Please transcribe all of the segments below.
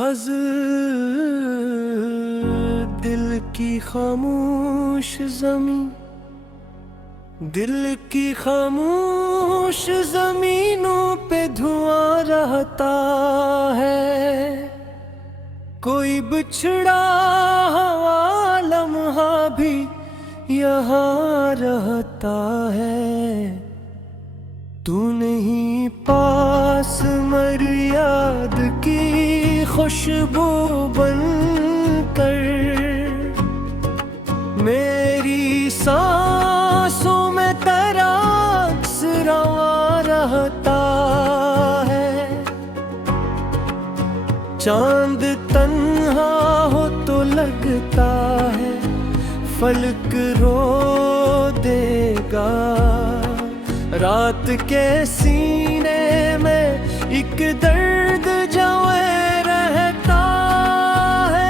गज़ल दिल की खामोश ज़मीं, दिल की खामोश ज़मीनों पे धुआं रहता है। कोई बिछड़ा हुआ लम्हा भी यहाँ रहता है। तू नहीं पास मर याद की खुशबू बनकर मेरी सांसों में तेरा अक्स रवा रहता है। चांद तन्हा हो तो लगता है फलक रो देगा। रात के सीने में एक दर्द जवां रहता है।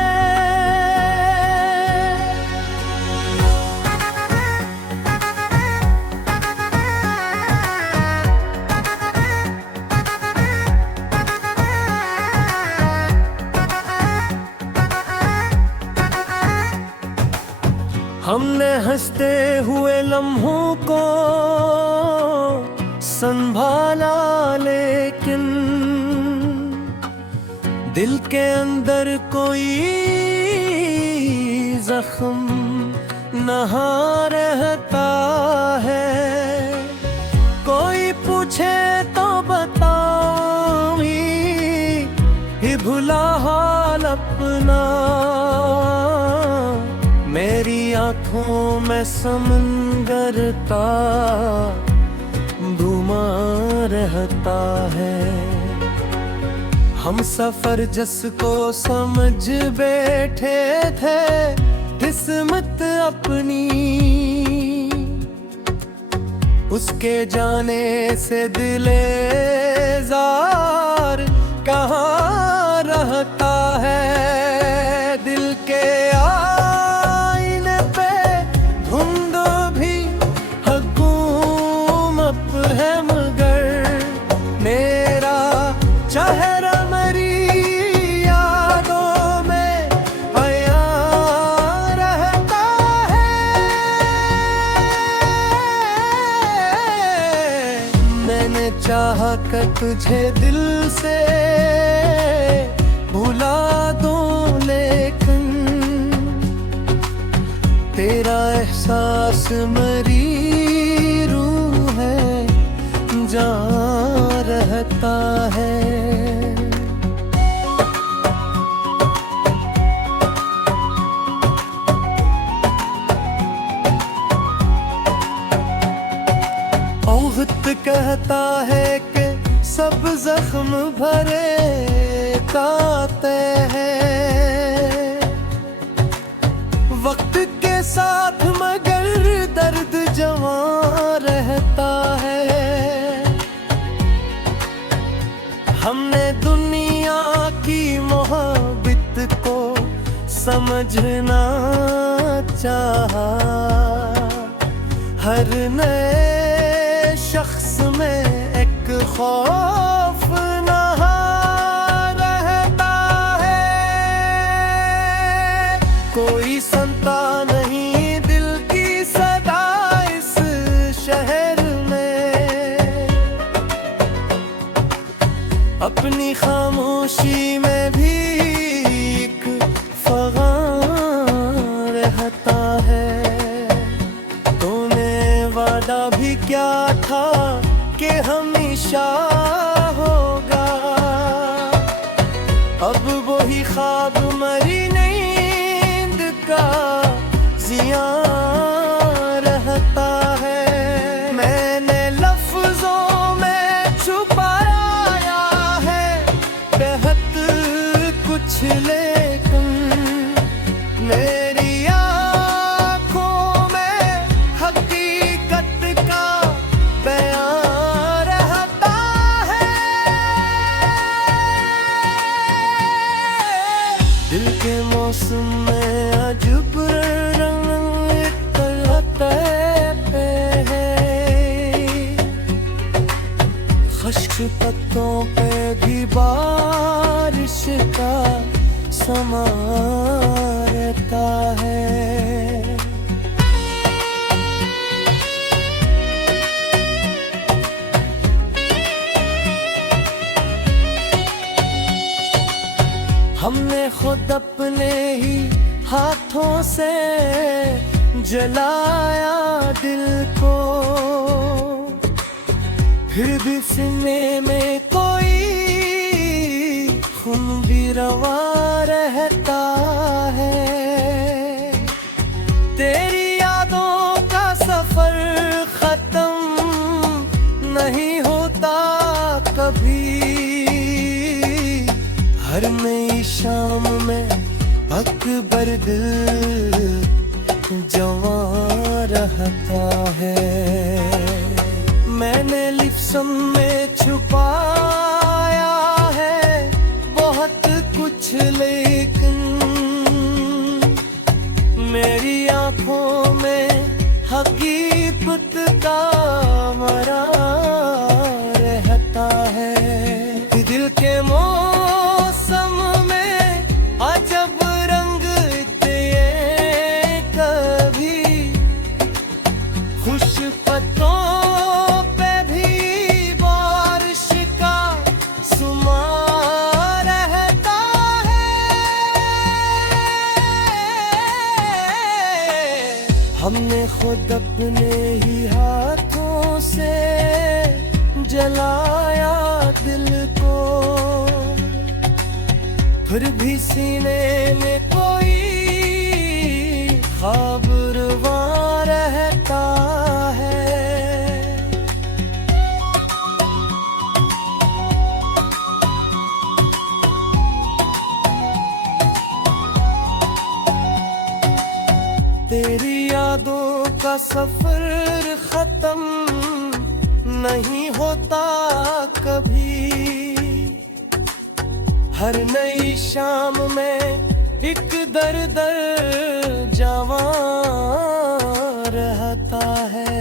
हमने हंसते हुए लम्हों को संभाला, लेकिन दिल के अंदर कोई जख्म नहा रहता है। कोई पूछे तो बताऊं ही भुला हाल अपना। मेरी आँखों में समंदर ता घुमा रहता है। हम सफर जिसको समझ बैठे थे किस्मत अपनी, उसके जाने से दिले जार कहाँ रहता है। दिल के आईने पे धुंध भी हुकूमत है, मगर मेरा चेहरा मेरी यादों में आया रहता है। मैंने चाहा कि तुझे दिल से भुला दूं, लेकिन तेरा एहसास मेरी रूह है जहाँ रहता है। वक्त कहता है कि सब जख्म भरे काते हैं। वक्त के साथ मगर दर्द जवां रहता है। हमने दुनिया की मोहब्बत को समझना चाहा। हर नए शख्स में एक खौफ नहा रहता है। कोई सुनता नहीं दिल की सदा इस शहर में। अपनी खामोशी में भी एक फ़ग़ान रहता है। तूने वादा भी क्या था कि हमेशा होगा। अब वही ख्वाब मरी नींद का जियां रहता है। मैंने लफ्जों में छुपाया है बेहद कुछ, लेकिन मेरी आँखों में हकीकत का बयां रहता है। दिल के मौसम में अजब रंग तलते पे है। खुश्क पत्तों पे भी बारिश का समा रहता है। हमने खुद अपने ही हाथों से जलाया दिल को, फिर भी सीने में कोई खून भी रवा रहता है। तेरी यादों का सफर खत्म नहीं होता कभी, हर नई शाम में अकबर दिल जवां रहता है। मैंने लिप्सम में छुपाया है बहुत कुछ, लेकिन मेरी आंखों में हकीकत का मरा रहता है। दिल के मौसम में अजब रंग ये कभी, खुश पत्तों पे भी बारिश का सुमा रहता है। हमने खुद अपने ही हाथों से जलाया दिल को, फिर भी सीने में कोई ख्वाब रवा रहता है। तेरी यादों का सफर खत्म नहीं होता कभी, हर नई शाम में एक दर्द जवां रहता है।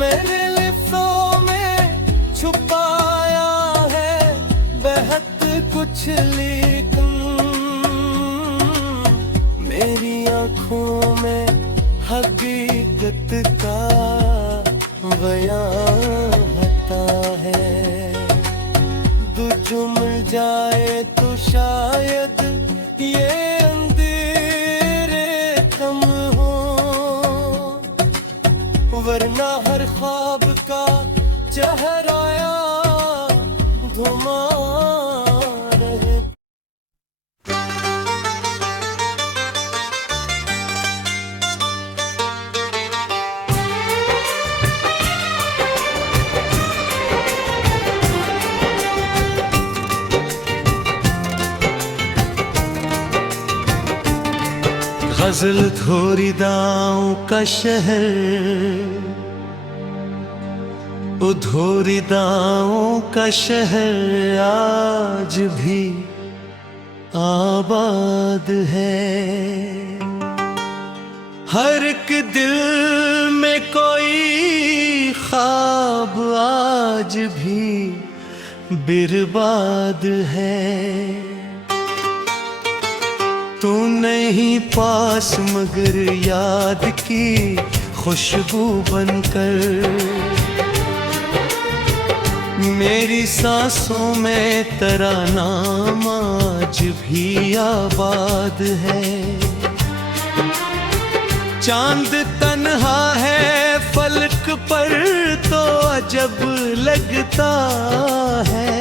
मेरे लिप्सों में छुपाया है बहुत कुछ, लेकिन मेरी आंखों में हकीकत का बयां होता है। जो मिल जाए तो शायद ये अंधेरे कम हो, वरना हर ख्वाब का चेहराया धुआं रहे। गजल धोरीदाओं का शहर, ओ धोरीदाओं का शहर आज भी आबाद है। हर एक दिल में कोई ख्वाब आज भी बिरबाद है। तू नहीं पास मगर याद की खुशबू बनकर मेरी सांसों में तेरा नाम आज भी आबाद है। चांद तन्हा है फलक पर तो अजब लगता है,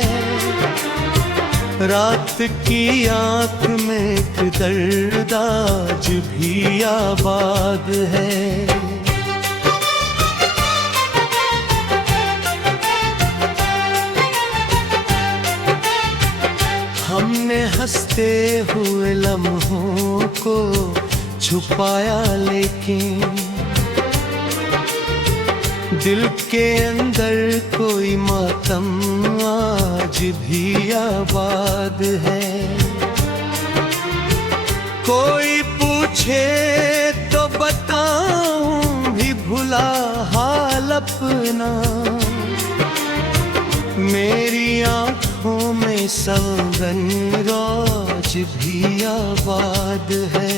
रात की आंख में एक दर्द आज भी आबाद है। हमने हंसते हुए लम्हों को छुपाया, लेकिन दिल के अंदर कोई मातम आज भी आबाद है। कोई पूछे तो बताऊं भी भुला हाल अपना, मेरी आंखों में संगन रोज भी आबाद है।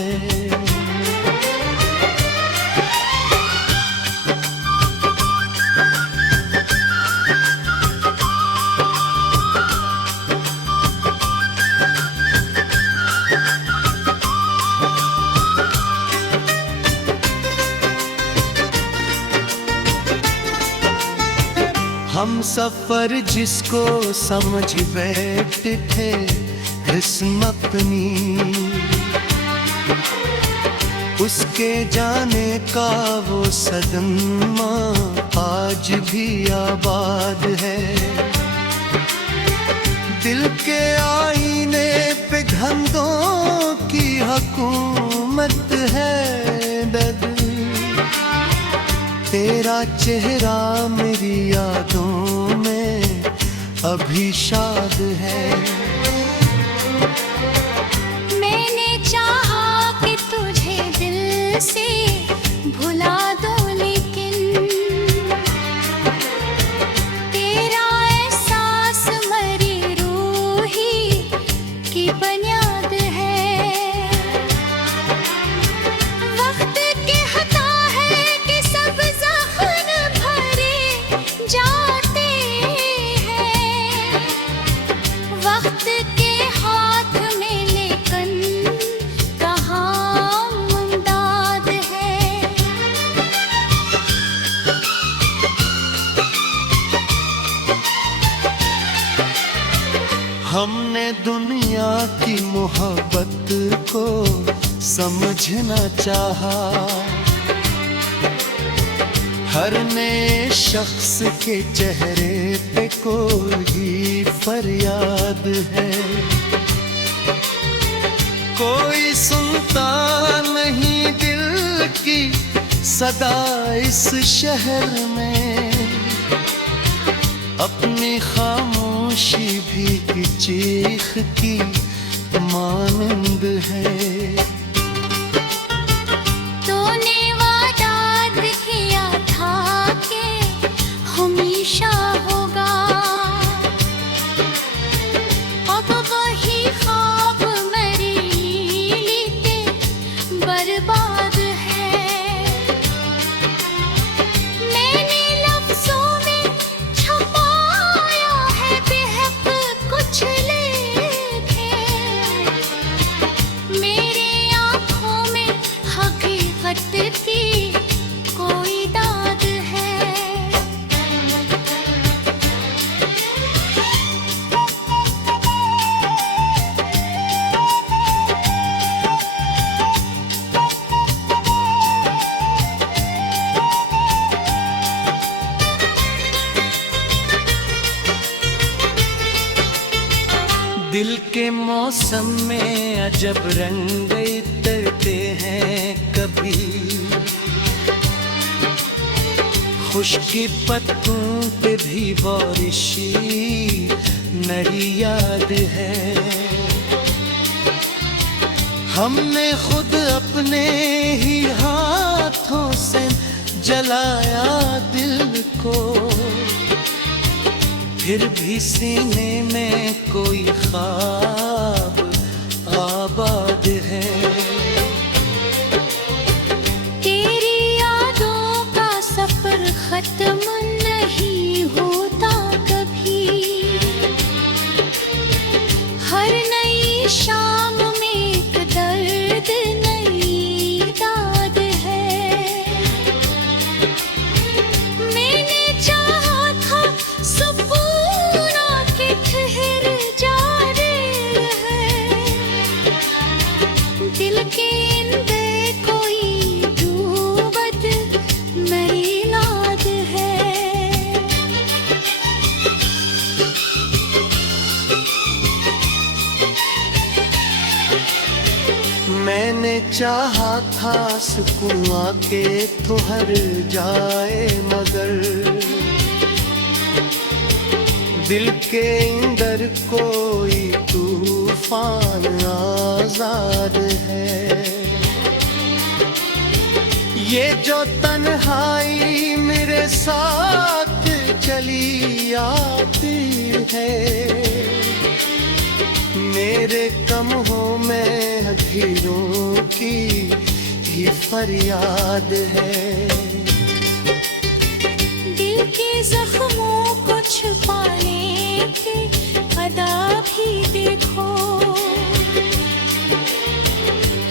हम सफर जिसको समझ बैठे थे किस्म अपनी, उसके जाने का वो सदमा आज भी आबाद है। दिल के आईने पे घंधों की हुकूमत है दद, तेरा चेहरा मेरी यादों में अभी शाद है। मैंने चाहा कि तुझे दिल से भुला दूं, लेकिन तेरा एहसास मरी रूही की बुनियाद है। वक्त कहता है कि सब जख्म भरे जाते हैं, वक्त के हाथ में लेकिन कहाँ मुमदाद है। हमने दुनिया की मोहब्बत को समझना चाहा, हर नए शख्स के चेहरे पे कोई फरियाद है। कोई सुनता नहीं दिल की सदा इस शहर में, अपनी खामोशी भी की चीख की मानंद है। तूने वादा किया था कि हमेशा होगा, अब वही ख्वाब मेरी नींद बर्बाद है। मैंने लफ्जों में छुपाया है बेहक कुछ लेखे, मेरी आँखों में हकीकत की कोई दाद है। दिल के मौसम में अजब रंग उतरते हैं कभी, खुश्की पत्तों पे भी बारिशी नई याद है। हमने खुद अपने ही हाथों से जलाया दिल को, फिर भी सीने में कोई ख्वाब आबाद है। तेरी यादों का सफर खत्म नहीं होता कभी, हर नई शाम में एक दर्द नई दाद है। मैंने चाहा था सुकून आके ठहर जा रे है, दिल के अंदर कोई डूबत मेरी नाद है। मैंने चाहा था सुकून आके ठहर जाए, मगर दिल के अंदर कोई तूफान आजाद है। ये जो तन्हाई मेरे साथ चली आती है, मेरे कमहों में हकीरों की ही फरियाद है। दिल के जख्मों को छुपाने की अदा भी देखो।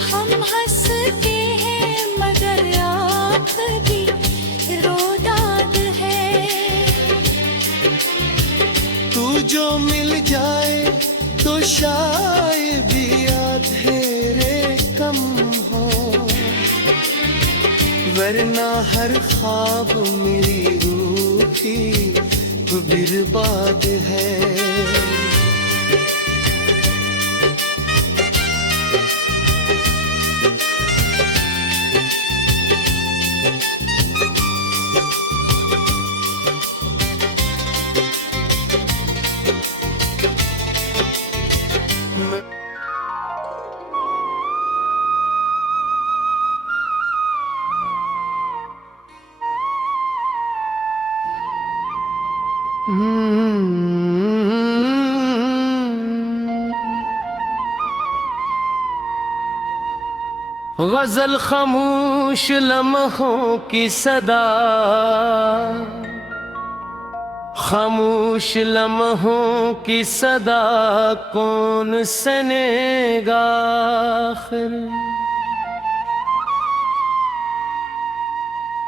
हम हंसते हैं मगर आँख भी रोदाद है। तू जो मिल जाए तो शायद अंधेरे कम हो, वरना हर ख्वाब मेरी रूह की बर्बाद है। गजल खामोश लम्हों की सदा, खामोश लम्हों की सदा कौन सुनेगा आखिर।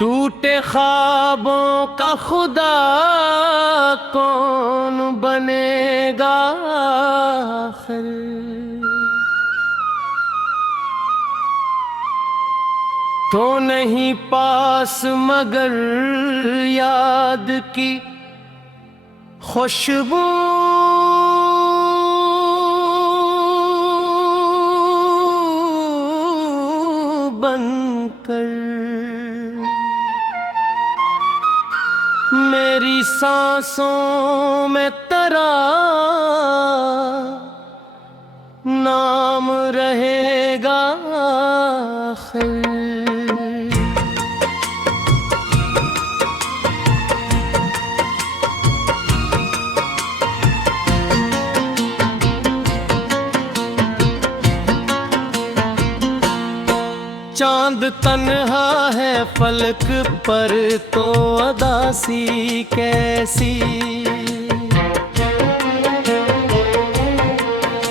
टूटे ख्वाबों का खुदा कौन बनेगा आखिर। तो नहीं पास मगर याद की खुशबू बनकर मेरी सांसों में तेरा नाम रहेगा आखिर। चांद तन्हा है फलक पर तो अदासी कैसी।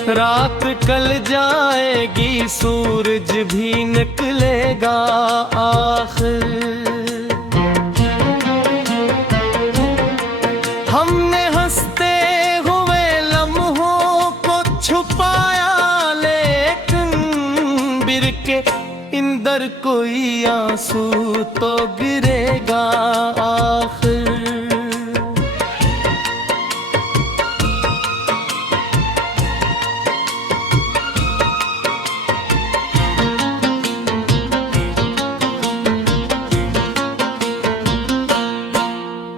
रात कल जाएगी सूरज भी निकलेगा आखिर। हमने हंसते हुए लम्हों को छुपाया लेकिन बिर के इंदर कोई आंसू तो गिरेगा आखिर।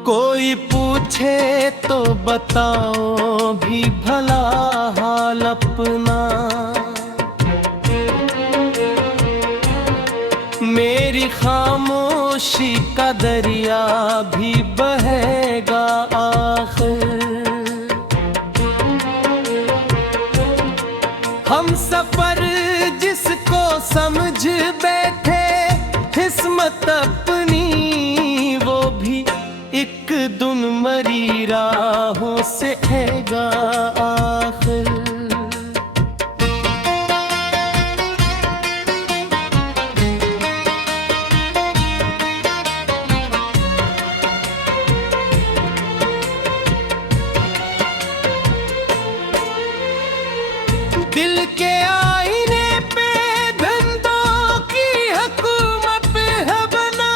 कोई पूछे तो बताओ भी भला हाल अपना। मेरी खामोशी का दरिया भी बहेगा आखिर। हम सफर जिसको समझ बैठे किस्मत अपनी, वो भी एक दिन मरी राहों से हैगा आखिर। दिल के आईने पे धंधों की हुकूमत है बना।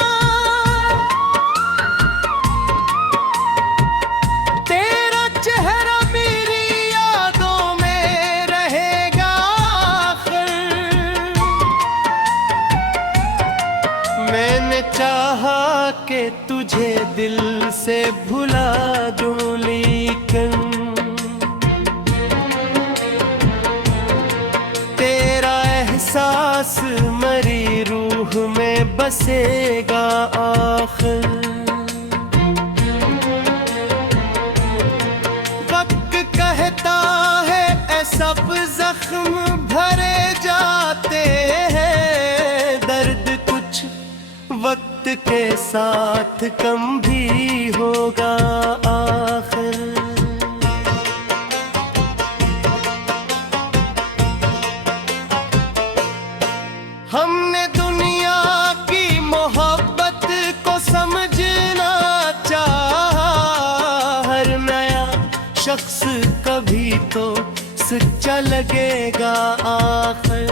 तेरा चेहरा मेरी यादों में रहेगा आखिर। मैंने चाहा कि तुझे दिल से भुला दूं लेकिन एहसास मरी रूह में बसेगा आखिर। वक्त कहता है ऐ जख्म भरे जाते हैं, दर्द कुछ वक्त के साथ कम भी होगा आखिर। हमने दुनिया की मोहब्बत को समझना चाहा, हर नया शख्स कभी तो सच्चा लगेगा आखिर।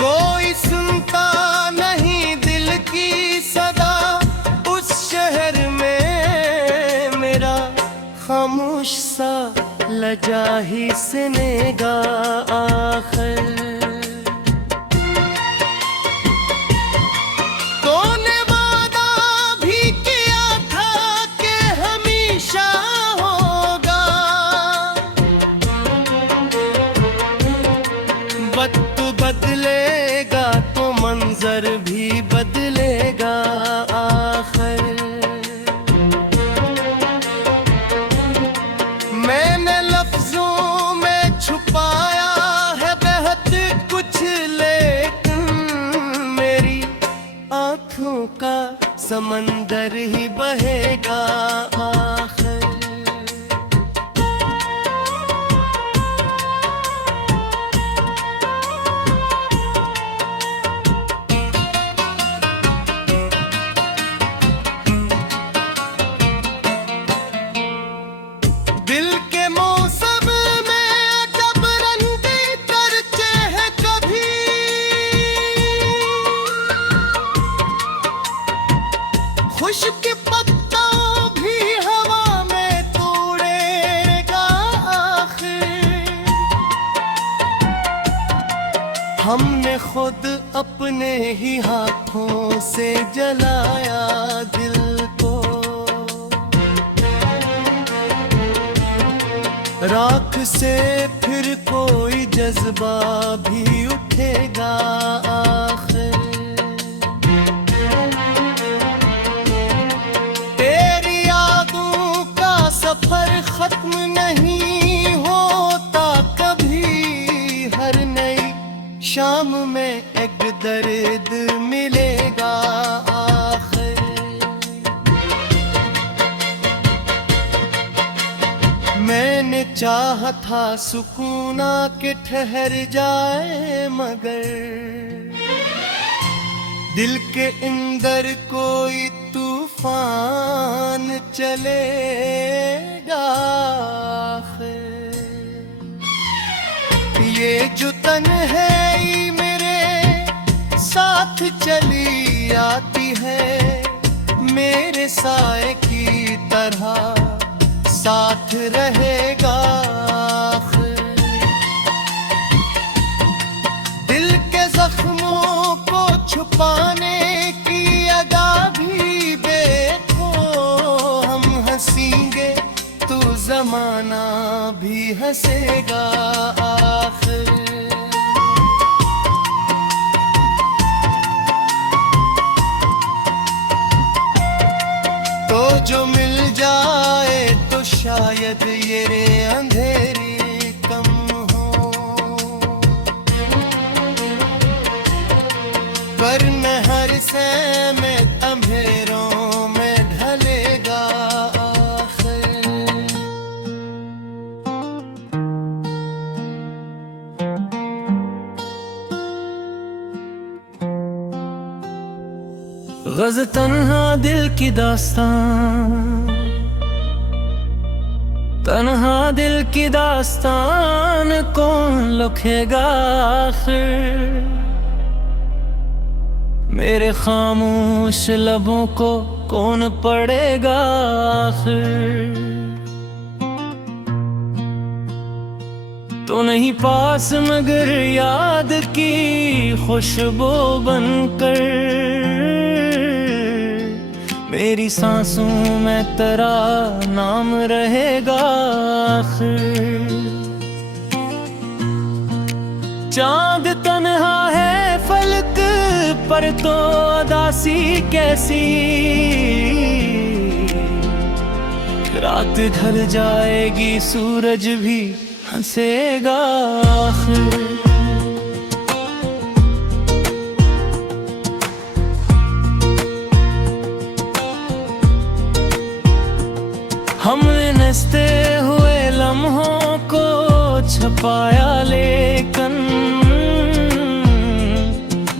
कोई सुनता नहीं दिल की सदा उस शहर में, मेरा खामोश सा लजा ही सुनेगा आखिर। तूने वादा भी किया था कि हमेशा होगा, वक्त बदलेगा तो मंजर भी बदलेगा आखिर। मैंने लफ्जों में छुपाया है बहुत कुछ, लेकिन मेरी आंखों का समंदर ही बहेगा आखिर। दिल के मौसम में अजब रंगे चर्चे हैं कभी, खुश्क पत्तों भी हवा में तोड़ेगा आखिर। हमने खुद अपने ही हाथों से जलाया दिल को, राख से फिर कोई जज्बा भी उठेगा आखिर। तेरी यादों का सफर खत्म नहीं होता कभी, हर नई शाम में एक दर्द मिलेगा आखिर। मैंने चाहा था सुकूना के ठहर जाए, मगर दिल के अंदर कोई तूफान चलेगा आखिर। ये जो तन्हाई मेरे साथ चली आती है, मेरे साए की तरह साथ रहेगा आखिर। दिल के जख्मों को छुपाने की अदा भी देखो, हम हंसेंगे तो जमाना भी हंसेगा आखिर। तो जो मिल जाए तो शायद ये अंधेरी कम हो, वरना हर सहमत अंधेरों में ढलेगा आखिर। गज़ तन्हा दिल की दास्तान, तन्हा दिल की दास्तान कौन लिखेगा आखिर। मेरे खामोश लबों को कौन पढ़ेगा आखिर। तो नहीं पास मगर याद की खुशबू बनकर, मेरी सांसों में तेरा नाम रहेगा आखिर। चांद तन्हा है फलक पर तो अदासी कैसी, रात ढल जाएगी सूरज भी हंसेगा आखिर। हमने नचते हुए लम्हों को छपाया, लेकिन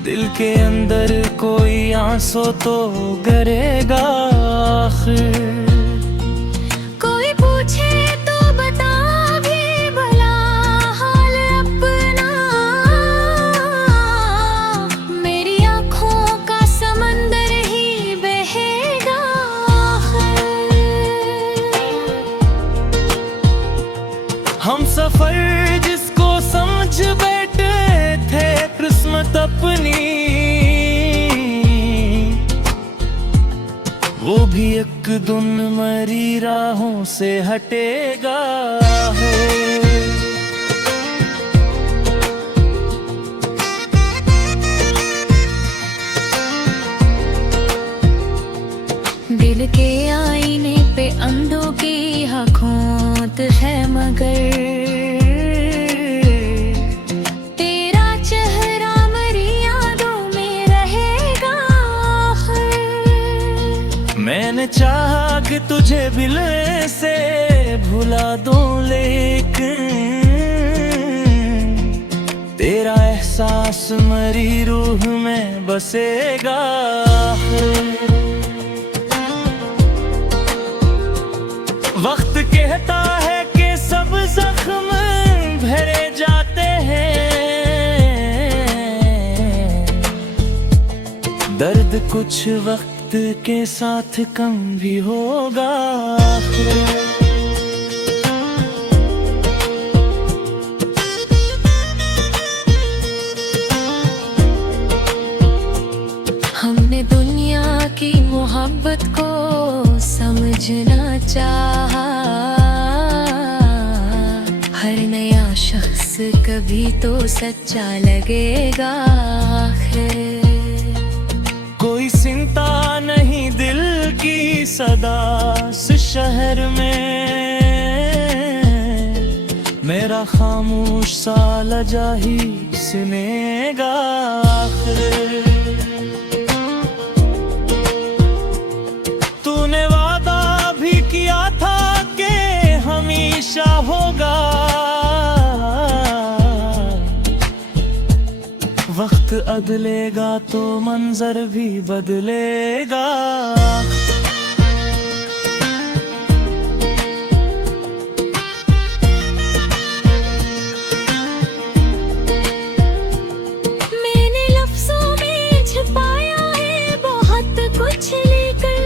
दिल के अंदर कोई आंसू तो गिरेगा आखिर। कोई पूछे तो बता भी भला हाल अपना, मेरी आँखों का समंदर ही बहेगा आखिर। हम सफर जिसको समझ बैठे थे किस्मत अपनी, वो भी एक दिन मरी राहों से हटेगा है। दिल के आईने पे अंधों की हकूमत है, मगर तेरा चेहरा मेरी यादों में रहेगा आखिर। मैंने चाहा कि तुझे बिलने से भुला दूं, लेकिन तेरा एहसास मेरी रूह में बसेगा आखिर। वक्त कहता है कि सब जख्म भरे जाते हैं, दर्द कुछ वक्त के साथ कम भी होगा आखिर। हमने दुनिया की मोहब्बत को समझना चाहा, हर नया शख्स कभी तो सच्चा लगेगा आखिर। कोई चिंता नहीं दिल की सदा इस शहर में, मेरा खामोश सा लजा ही सुनेगा आखिर। तूने वादा भी किया था कि हमेशा होगा, वक्त अदलेगा तो मंजर भी बदलेगा। मैंने लफ्जों में छुपाया है बहुत कुछ, लेकर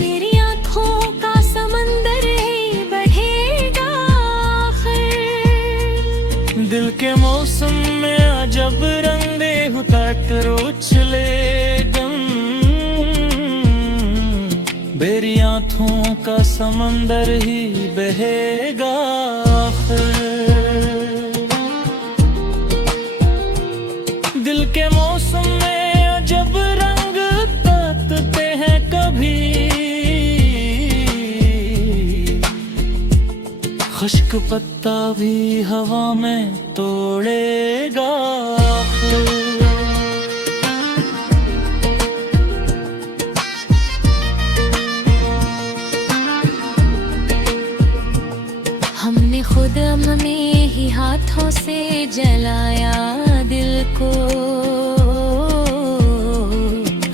मेरी आँखों का समंदर ही बढ़ेगा आखिर। दिल के मौसम में अजब रंगे तट उछले दम, मेरी आँखों का समंदर ही बहेगा आखिर। दिल के मौसम में अजब रंग ततते हैं कभी, खुश्क पत्ता भी हवा में तोड़ेगा आखिर। हमने खुद अपने ही हाथों से जलाया दिल को,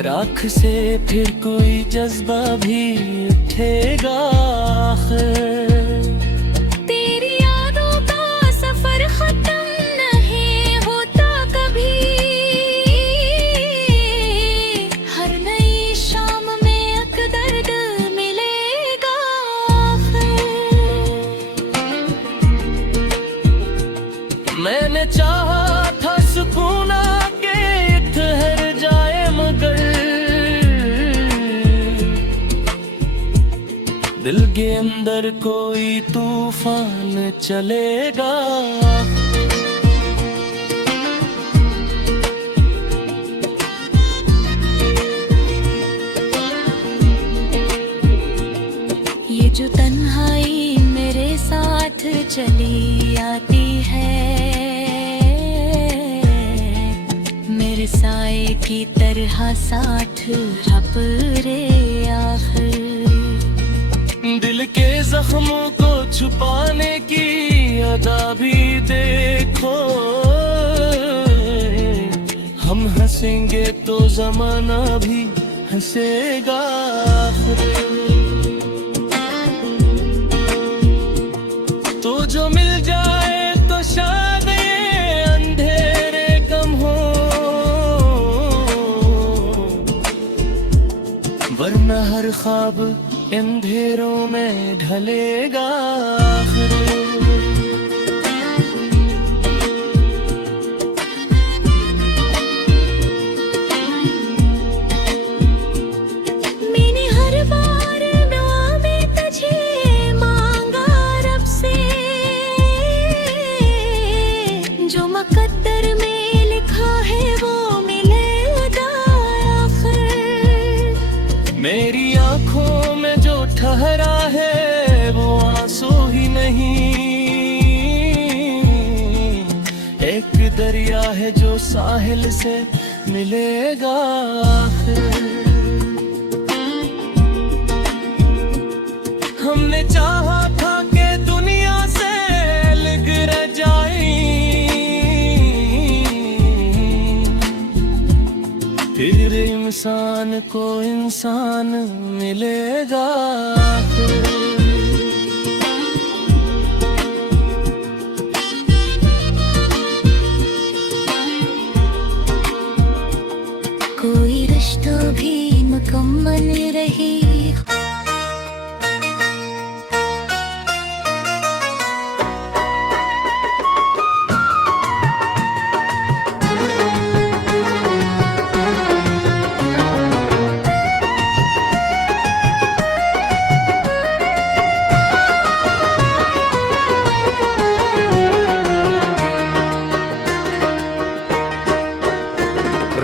राख से फिर कोई जज्बा भी उठेगा आखिर। तेरी यादों का सफर खत्म नहीं होता कभी, हर नई शाम में एक दर्द मिलेगा आखिर। मैंने चाहा था सुकून के ठहर जाए, मगर दिल के अंदर कोई तूफान चलेगा। जो तन्हाई मेरे साथ चली आती है, मेरे साए की तरह साथ रपरे आखिर। दिल के जख्मों को छुपाने की अदा भी देखो, हम हंसेंगे तो जमाना भी हंसेगा। तो जो मिल जाए तो शायद ये अंधेरे कम हो, वरना हर ख्वाब अंधेरों में ढलेगा। मैंने हर बार दुआ में तुझे मांगा रब से, जो मुकद्दर में लिखा है वो मिलेगा आखिर। मेरी आंखों में जो ठहरा है वो आंसू ही नहीं, एक दरिया है जो साहिल से मिलेगा आखिर। हमने चाहा था कि दुनिया से अलग रह जाए, फिर इंसान को इंसान मिलेगा। कोई रिश्ता भी मुकम्मल रही,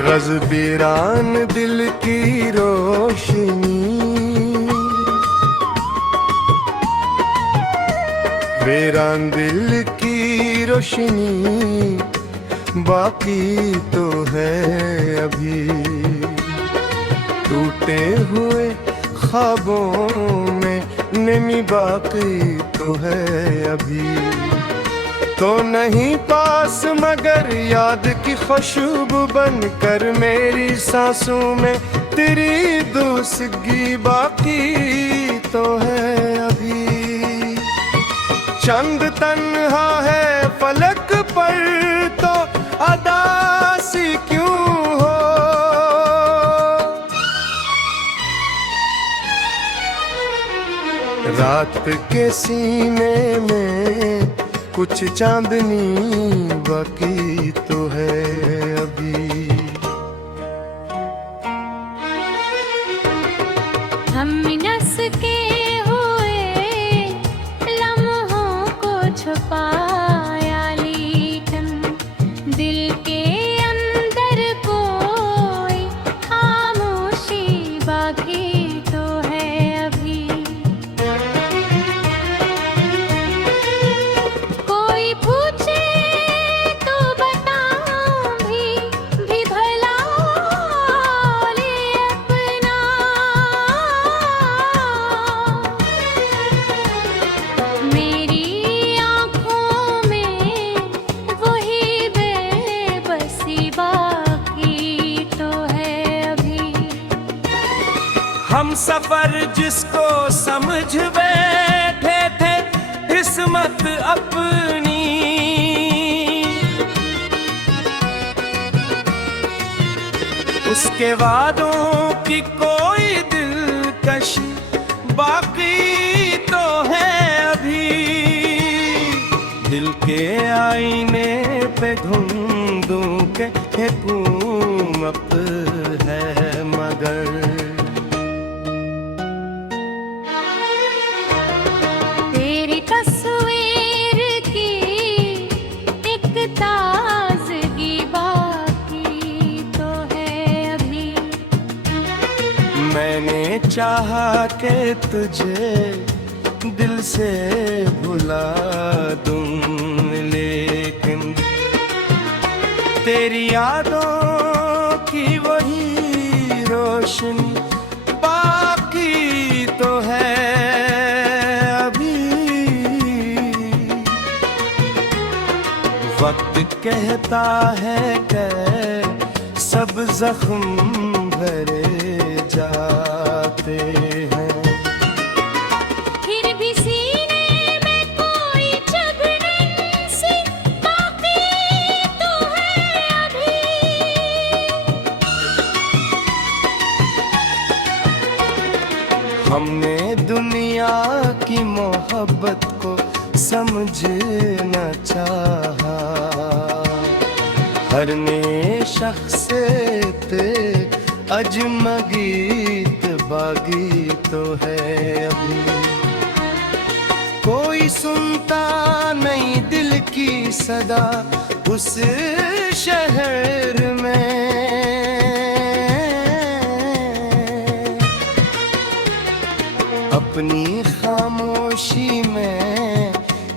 रज़ वीरान दिल की रोशनी, वीरान दिल की रोशनी बाकी तो है अभी, टूटे हुए ख्वाबों में नमी बाकी तो है अभी। तो नहीं पास मगर याद की खुशबू बनकर मेरी सांसों में तेरी दोस्ती बाकी तो है अभी। चंद तन्हा है फलक पर तो अदासी क्यों हो, रात के सीने में कुछ चांदनी बाकी तो है अभी। हम नस के हुए लम्हों को छुपाया, लेकिन दिल के अंदर कोई खामोशी बाकी तो है अभी। कोई पूछे तो बताऊं भी भला ले अपना, मेरी आँखों में वही बेबसी बाकी तो है अभी। हम सफर जिसको समझ बैठे थे किस्मत अपनी, उसके वादों की कोई दिलकश बाकी तो है अभी। दिल के आईने पे धुंधों के हुकूमत है मगर, तेरी तस्वीर की एक ताज़गी बाकी तो है अभी। मैंने चाहा कि तुझे दिल से भुला दूं, लेकिन तेरी यादों की वही रोशनी बाकी तो है अभी। वक्त कहता है कि सब जख्म भरे जाते हैं, फिर भी सीने में कोई जगने से बाकी तो है अभी। हमने दुनिया की मोहब्बत को समझना चाहा, हर ने शख्स अजमगीत बागी तो है अभी। कोई सुनता नहीं दिल की सदा उस शहर में, अपनी खामोशी में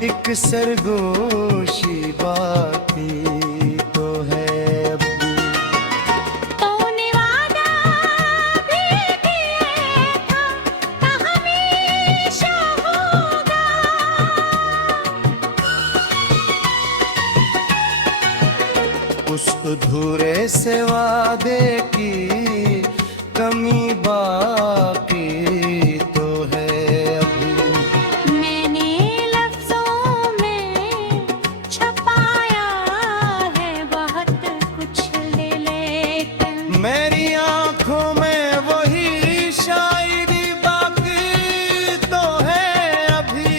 एक सरगोशी बाकी तो है अभी। तूने वादा भी किया था कि हमेशा होगा, उस अधूरे से वादे की कमी बाकी तो है अभी। मैंने लफ्जों में छपाया है बहुत कुछ लेकिन मेरी आंखों में वही शायरी बाकी तो है अभी।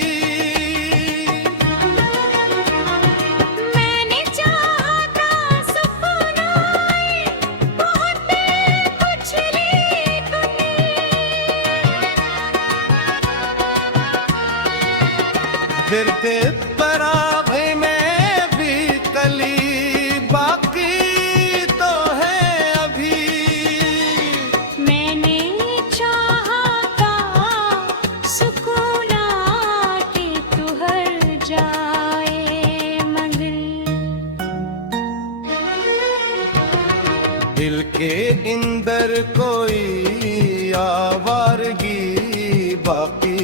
मैंने चाहा था सुकून आए बहुत कुछ लेकिन गिरते पराभे में भी कली बाकी तो है अभी। मैंने चाहा था सुकून आके तू हर जाए मगर दिल के अंदर कोई आवारगी बाकी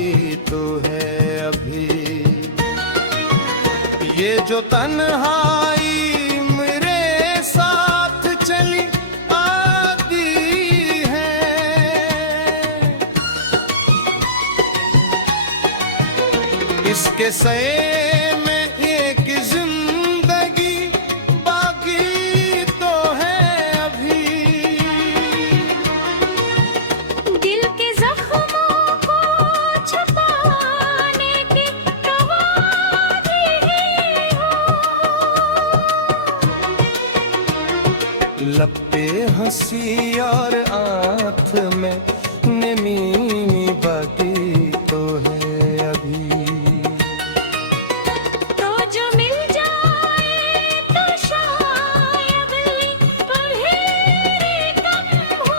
तो है अभी। ये जो तन्हाई मेरे साथ चली आती है, इसके सए में एक जिंदगी बाकी तो है अभी। दिल के जख्मों को छुपाने की रवानी हो, लब पे हंसी और आँख में नमी बाकी तो है अभी। तो जो मिल जाए तो शायद तुम्हें कम हो,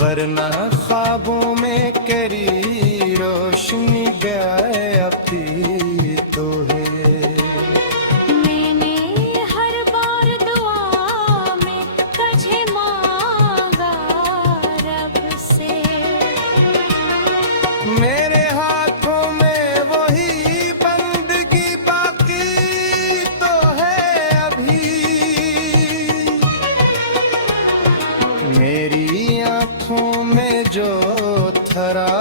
वरना ख्वाबों में करी रोशनी गायबी तो है। मैंने हर बार दुआ में तुझे मांगा रब से, मेरे हाथों में वही बंदगी बाकी तो है अभी। मेरी आँखों में जो थरा